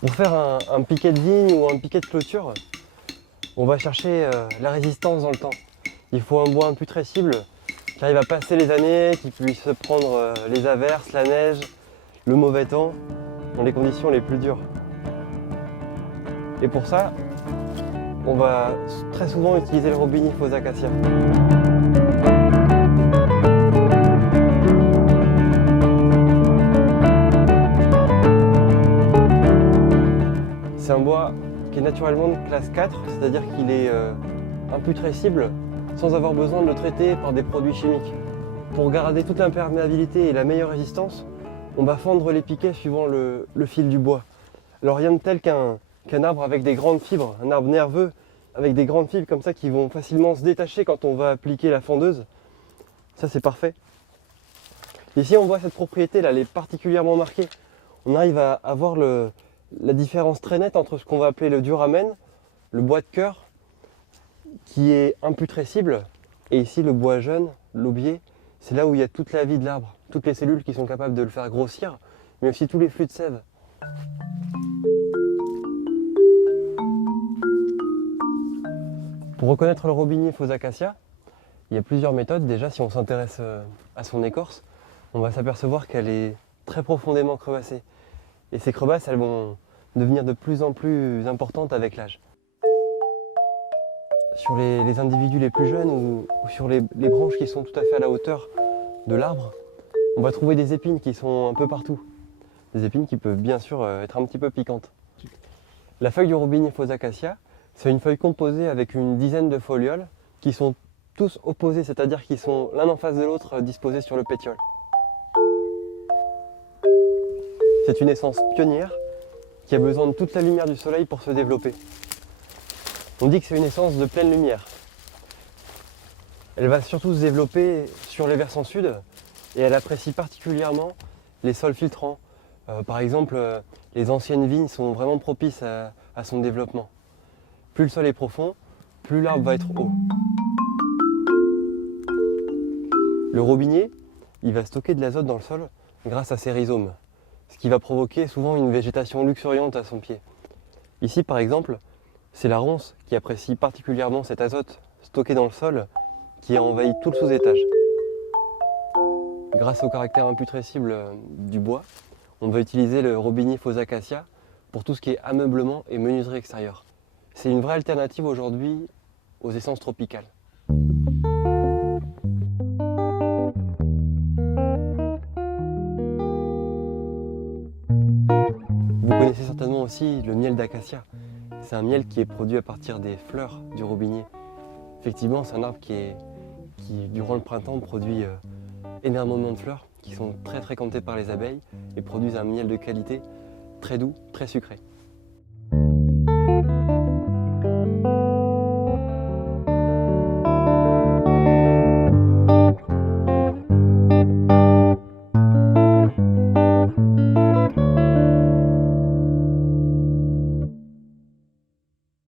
Pour faire un piquet de vigne ou un piquet de clôture, on va chercher la résistance dans le temps. Il faut un bois imputrescible qui arrive à passer les années, qui puisse prendre les averses, la neige, le mauvais temps, dans les conditions les plus dures. Et pour ça, on va très souvent utiliser le Robiniflosa acacia. C'est un bois qui est naturellement de classe 4, c'est-à-dire qu'il est imputrescible sans avoir besoin de le traiter par des produits chimiques. Pour garder toute l'imperméabilité et la meilleure résistance, on va fendre les piquets suivant le fil du bois. Alors rien de tel qu'un arbre avec des grandes fibres, un arbre nerveux avec des grandes fibres comme ça qui vont facilement se détacher quand on va appliquer la fendeuse. Ça c'est parfait. Ici on voit cette propriété là, elle est particulièrement marquée. On arrive à voir la différence très nette entre ce qu'on va appeler le duramen, le bois de cœur, qui est imputrescible, et ici le bois jeune, l'aubier, c'est là où il y a toute la vie de l'arbre, toutes les cellules qui sont capables de le faire grossir, mais aussi tous les flux de sève. Pour reconnaître le Robiniflosa acacia, il y a plusieurs méthodes. Déjà, si on s'intéresse à son écorce, on va s'apercevoir qu'elle est très profondément crevassée. Et ces crevasses, elles vont devenir de plus en plus importantes avec l'âge. Sur les individus les plus jeunes ou sur les branches qui sont tout à fait à la hauteur de l'arbre, on va trouver des épines qui sont un peu partout. Des épines qui peuvent bien sûr être un petit peu piquantes. La feuille du Robiniflosa acacia, c'est une feuille composée avec une dizaine de folioles qui sont tous opposés, c'est-à-dire qu'ils sont l'un en face de l'autre disposés sur le pétiole. C'est une essence pionnière qui a besoin de toute la lumière du soleil pour se développer. On dit que c'est une essence de pleine lumière. Elle va surtout se développer sur les versants sud et elle apprécie particulièrement les sols filtrants. Par exemple, les anciennes vignes sont vraiment propices à son développement. Plus le sol est profond, plus l'arbre va être haut. Le robinier, il va stocker de l'azote dans le sol grâce à ses rhizomes, ce qui va provoquer souvent une végétation luxuriante à son pied. Ici, par exemple, c'est la ronce qui apprécie particulièrement cet azote stocké dans le sol qui a envahi tout le sous-étage. Grâce au caractère imputrescible du bois, on va utiliser le Robiniflosa acacia pour tout ce qui est ameublement et menuiserie extérieure. C'est une vraie alternative aujourd'hui aux essences tropicales. Vous connaissez certainement aussi le miel d'acacia. C'est un miel qui est produit à partir des fleurs du robinier. Effectivement, c'est un arbre qui, durant le printemps, produit énormément de fleurs qui sont très fréquentées par les abeilles et produisent un miel de qualité très doux, très sucré.